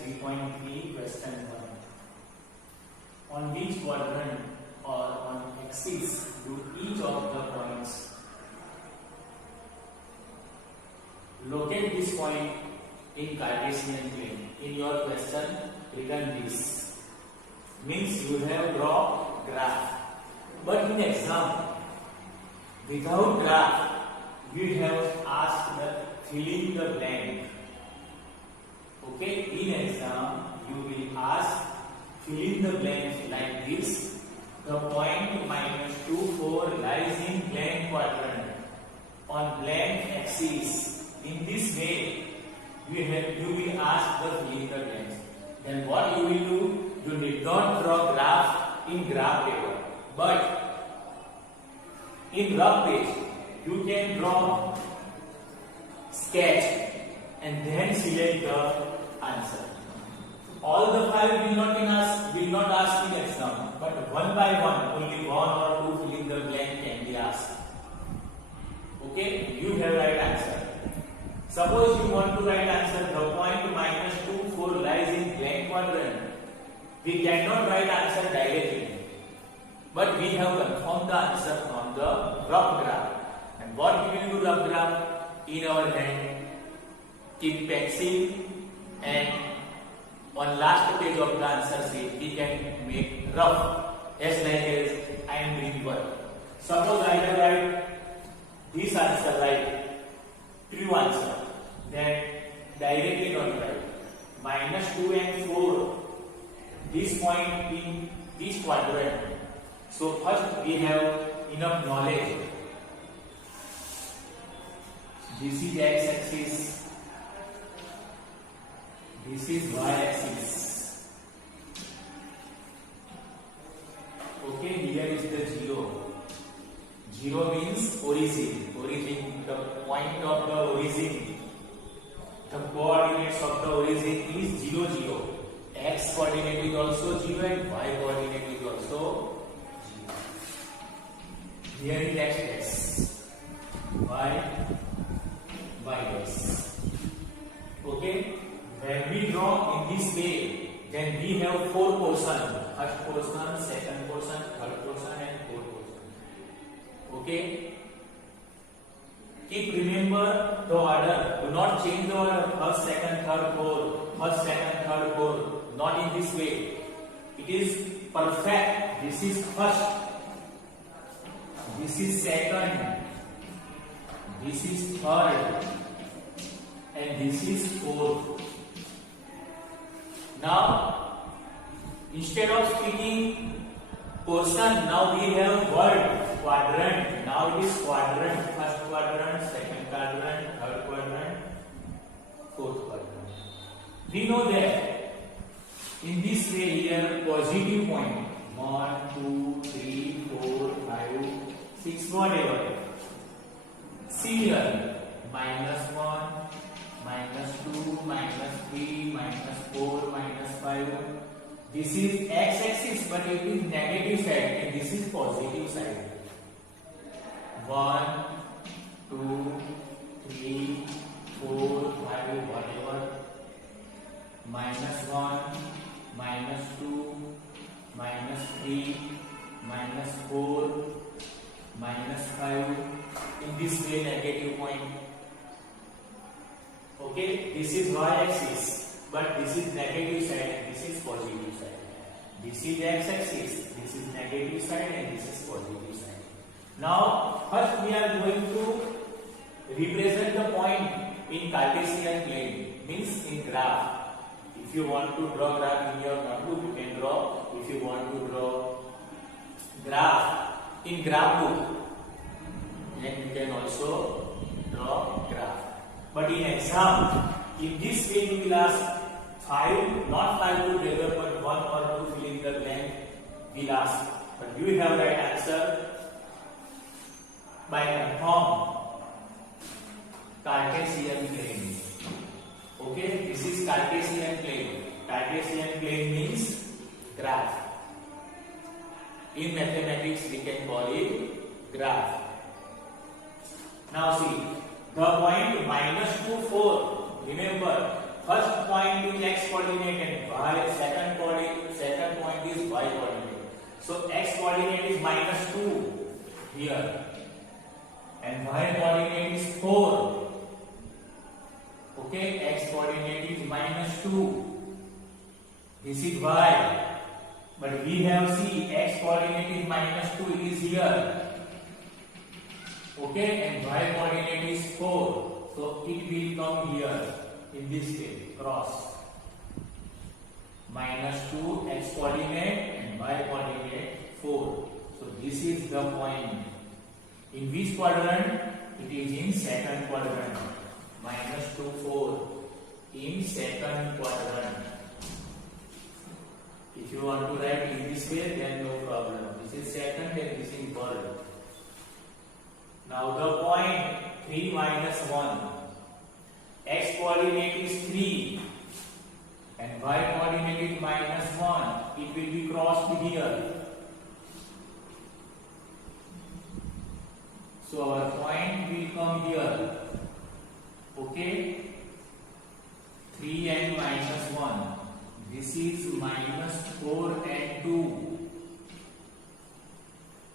3.3 question 1. On which quadrant or on axis do each of the points locate this point in Cartesian plane? In your question written this means you have draw graph, but in exam without graph we have asked the filling the blank. Okay, in exam you will ask fill in the blank like this. The point -2, 4 lies in blank quadrant on blank axis. In this way you will ask the fill in the blanks. Then what you will do? You need not draw graph in graph paper, but in rough page you can draw sketch and then select the answer. All the 5 will not ask in exam, but one by one only 1 or 2 fill in the blank can be asked. Okay, you have right answer. Suppose you want to write answer, the point -2, 4 lies in blank quadrant. We cannot write answer directly, but we have confirmed the answer from the rough graph. And what we will do rough graph? In our hand, keep pencil, and on last page of the answer sheet we can make rough as like as I am doing one. Suppose I have write this answer like true answer, then directly don't write -2 and 4 this point in this quadrant. So first we have enough knowledge. This is x axis, this is y axis. Okay, here is the 0. 0 means origin. Origin, the point of the origin. The coordinates of the origin is 0, 0. X coordinate is also 0 and y coordinate is also 0. Here is x dash, y dash. Okay, when we draw in this way, then we have 4 portions: first portion, second portion, third portion, and fourth portion. Okay, keep remember the order. Do not change the order: first, second, third, fourth. First, second, third, fourth. Not in this way. It is perfect. This is first. This is second. This is third. And this is fourth. Now, instead of speaking portion, now we have word quadrant. Now it is quadrant. First quadrant, second quadrant, third quadrant, fourth quadrant. We know that in this way here positive point 1, 2, 3, 4, 5, 6, whatever. See here -1, -2, -3, -4, -5. This is x-axis, but it is negative side, and this is positive side. 1, 2, 3, 4, 5, whatever. -1, -2, -3, -4, -5. In this way, negative point. Okay, this is y-axis, but this is negative side and this is positive side. This is x-axis, this is negative side and this is positive side. Now, first we are going to represent the point in Cartesian plane, means in graph. If you want to draw graph in your notebook, you can draw. If you want to draw graph in graph book, then you can also draw graph. But in exam, in this way you will ask 5, not 5 together, but 1 or 2 fill in the blank will ask. But you will have right answer by confirm Cartesian plane. Okay, this is Cartesian plane. Cartesian plane means graph. In mathematics, we can call it graph. Now see, the point -2, 4. Remember, first point is x coordinate and y second point is y coordinate. So x coordinate is -2 here and y coordinate is 4. Okay, x coordinate is -2. This is y. But we have see x coordinate is -2, it is here. Okay, and y coordinate is 4. So it will come here in this way, cross. -2 x coordinate and y coordinate 4. So this is the point. In which quadrant? It is in second quadrant. -2, 4 in second quadrant. If you want to write in this way, then no problem. This is second and this is third. Now the point 3 minus 1. X coordinate is 3 and y coordinate is -1. It will be crossed here. So our point will come here. Okay, 3 and -1. This is -4 and 2.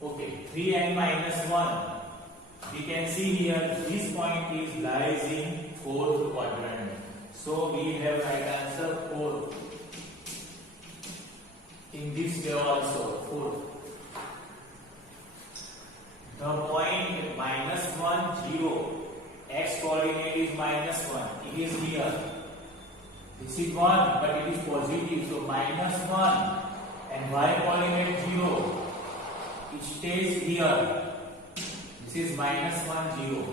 Okay, 3 and -1. We can see here this point is lies in fourth quadrant. So we have right answer 4. In this way also 4. The point -1, 0. X coordinate is -1. It is here. This is 1, but it is positive. So -1 and y coordinate 0. It stays here. This is -1, 0.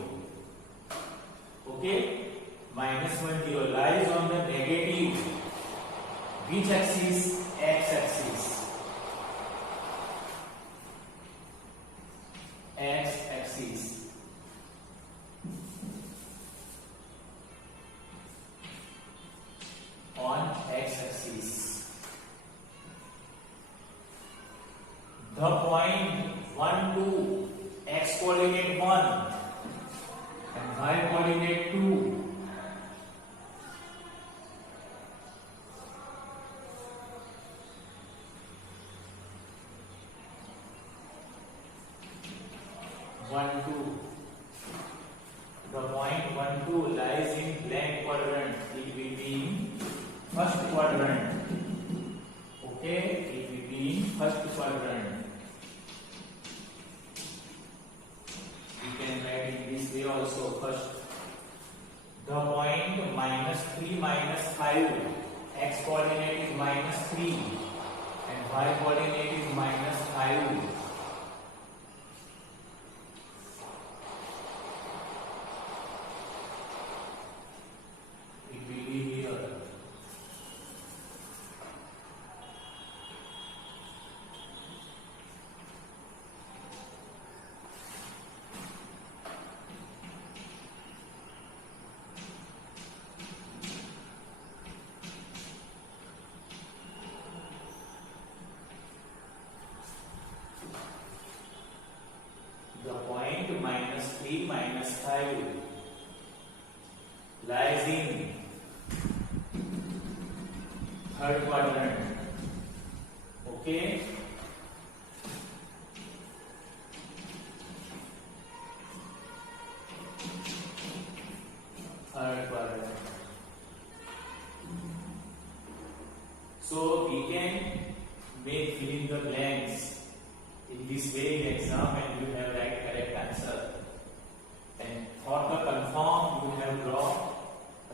Okay? -1, 0 lies on the negative. Which axis? X axis. X axis. On x axis. The point 1, 2, x coordinate 1 and y coordinate 2. The point 1, 2 lies in blank quadrant. It will be in first quadrant. Okay, it will be in first quadrant. We can write in this way also. First, the point -3 -5. X coordinate is -3 and y coordinate is -5. -3 -5 lies in third quadrant. Okay, third quadrant. So we can make fill in the blanks in this way in exam, and you have right correct answer. And for the confirm, you have draw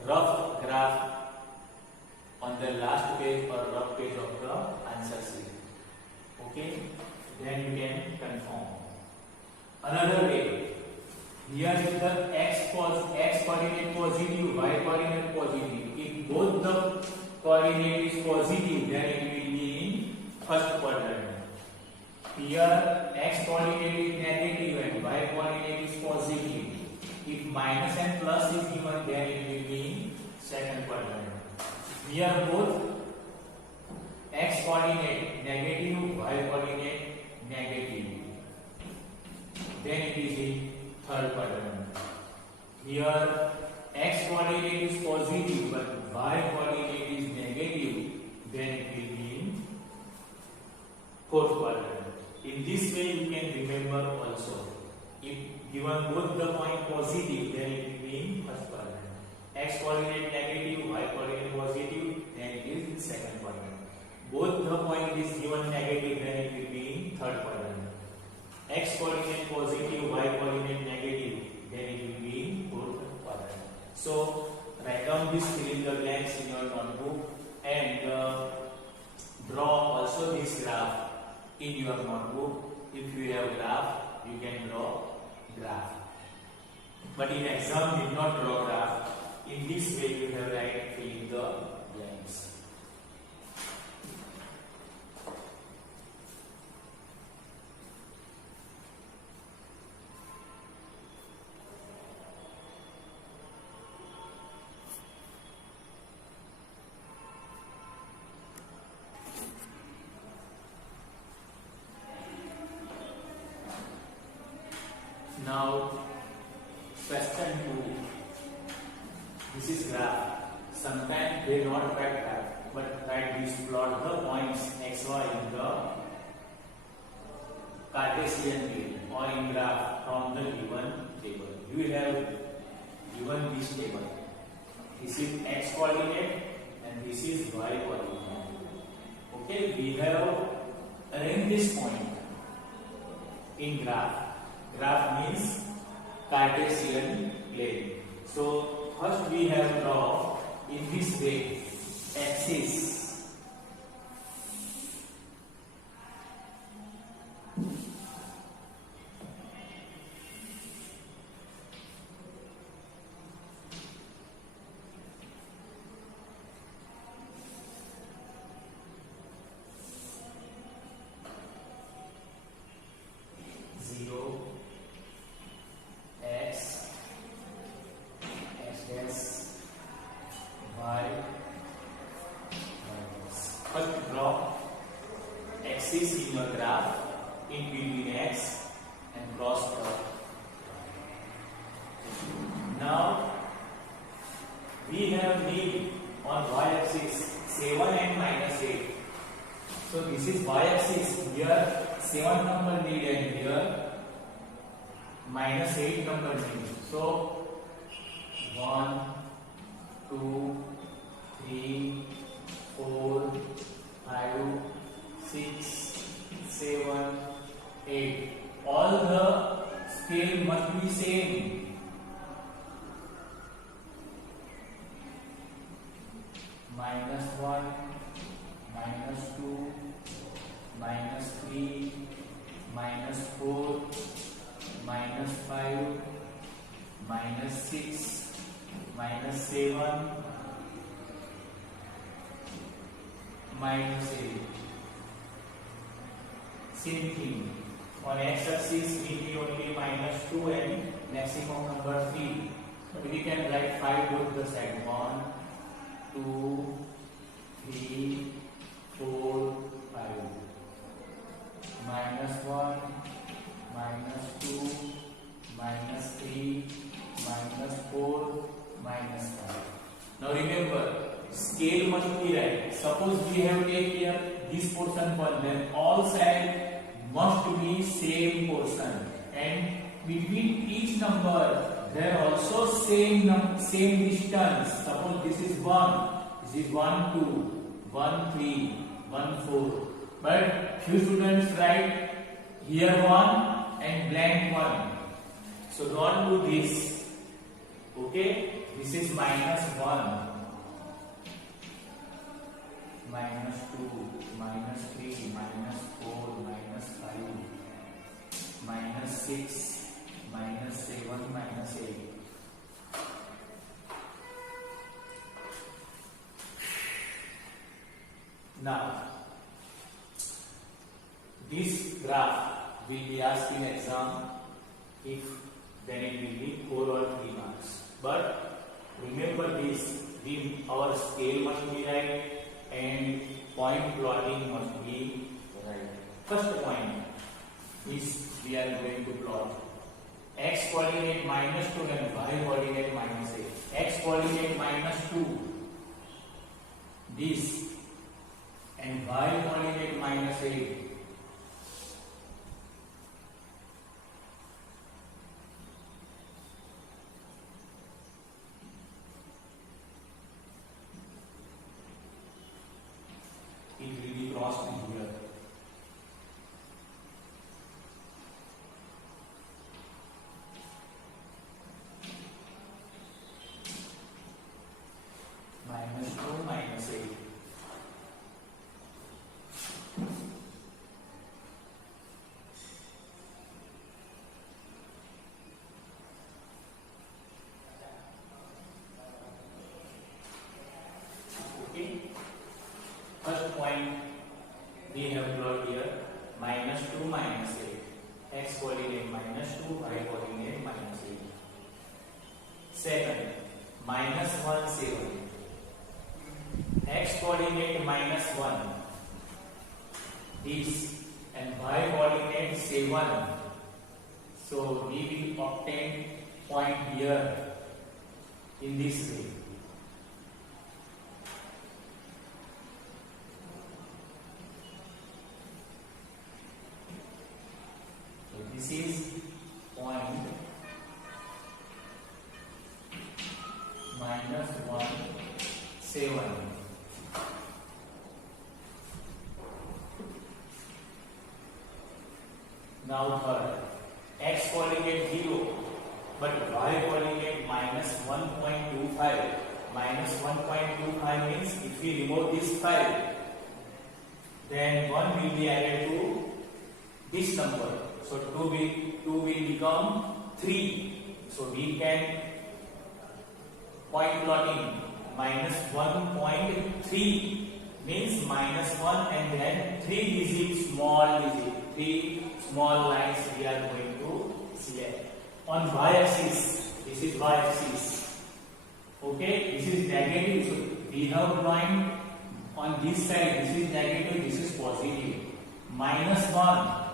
rough graph on the last page or rough page of the answer sheet. Okay, then you can confirm. Another way, here is the x coordinate positive, y coordinate positive. If both the coordinate is positive, then it will be in first quadrant. Here x coordinate is negative and y coordinate is positive. If minus and plus is given, then it will be in second quadrant. Here both x coordinate negative, y coordinate negative, then it is in third quadrant. Here x coordinate is positive but y coordinate is negative, then it will be in fourth quadrant. In this way you can remember also. If given both the point positive, then it will be in first quadrant. X coordinate negative, y coordinate positive, then it is in second quadrant. Both the point is given negative, then it will be in third quadrant. X coordinate positive, y coordinate negative, then it will be in fourth quadrant. So write down this, fill in the blanks in your notebook, and draw also this graph in your notebook. If you have graph, you can draw graph. But in exam, did not draw graph. In this way, you have write fill in the blanks. Now, question 2. This is graph. Sometimes they not write graph, but write this, plot the points x, y in the Cartesian plane or in graph from the given table. You have given this table. This is x coordinate and this is y coordinate. Okay, we have arranged this point in graph. Graph means Cartesian plane. So first we have drawn in this way axis. First draw axis in your graph in between x and cross dot. Now we have need on y-axis 7 and -8. So this is y-axis. Here 7 number need and here -8 number need. So 1, 2, 3, 4, 5, 6, 7, 8. All the scale must be same. -1, -2, -3, -4, -5, -6, -7, -8. Same thing. On x-axis we need only -2 and maximum number 3. But we can write 5 both the side. 1, 2, 3, 4, 5. -1, -2, -3, -4, -5. Now remember, scale must be right. Suppose we have taken here this portion 1, then all sides must be same portion, and between each number there also same distance. Suppose this is 1, this is 1, 2, 1, 3, 1, 4. But few students write here 1 and blank 1. So don't do this. Okay, this is -1, -2, -3, -4, -5, -6, -7, -8. Now, this graph will be asked in exam. If then it will be 4 or 3 marks. But remember this: our scale must be right and point plotting must be right. First point is we are going to plot x coordinate -2 and y coordinate -8. X coordinate -2. this, and y coordinate -8. It will be crossed here. -2 -8. Okay. First point we have got here -2 -8. X coordinate -2, y coordinate -8. Second, -1 7. X coordinate -1, this, and y coordinate 7. So we will obtain point here in this way. So this is point -1 7. Now third, x coordinate 0, but y coordinate -1.25. -1.25 means if we remove this 5, then 1 will be added to this number. So 2 will become 3. So we can point plotting -1.3 means -1 and then 3 digit small digit. 3 small lines we are going to select. On y-axis, this is y-axis. Okay, this is negative. So we have drawn on this side, this is negative, this is positive. -1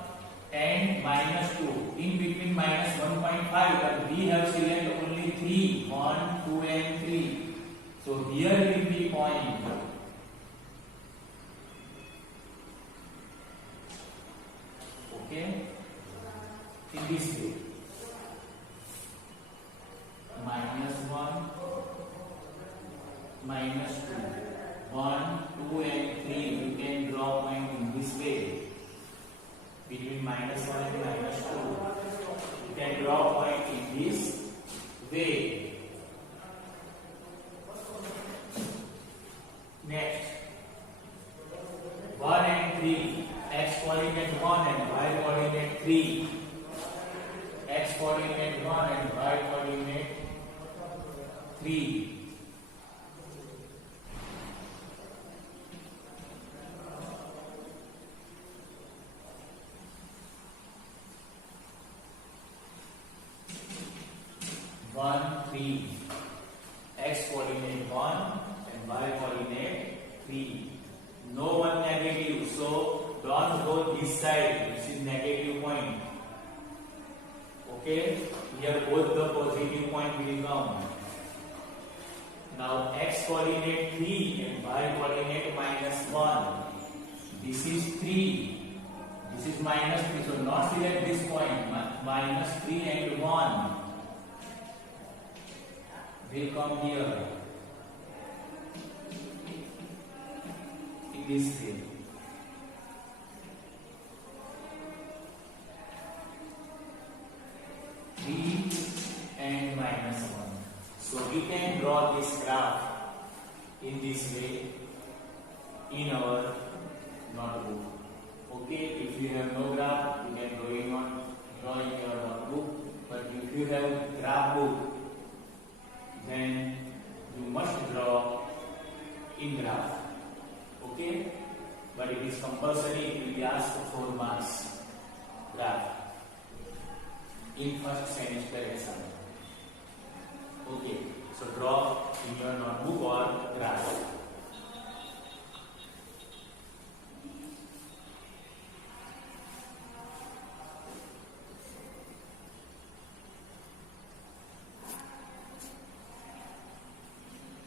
and -2. In between -1.5, but we have selected only 3. 1, 2 and 3. So here will be point. Okay, in this way, -1, -2, 1, 2 and 3. You can draw point in this way between -1 and -2. You can draw point in this way. Next, 1 and 3. X coordinate 1 and y coordinate 3. X coordinate 1 and y coordinate 3. X coordinate 1 and y coordinate 3. No one negative, so don't go this side. This is negative point. Okay, here both the positive point will come. Now x coordinate 3 and y coordinate -1. This is 3. This is -3. So not select this point. -3 and 1 will come here in this way. And -1. So we can draw this graph in this way in our notebook. Okay, if you have no graph, you can draw in your notebook. But if you have graph book, then you must draw in graph. Okay, but it is compulsory. It will be asked for 4 marks graph in first semester exam. Okay, so draw in your notebook or graph.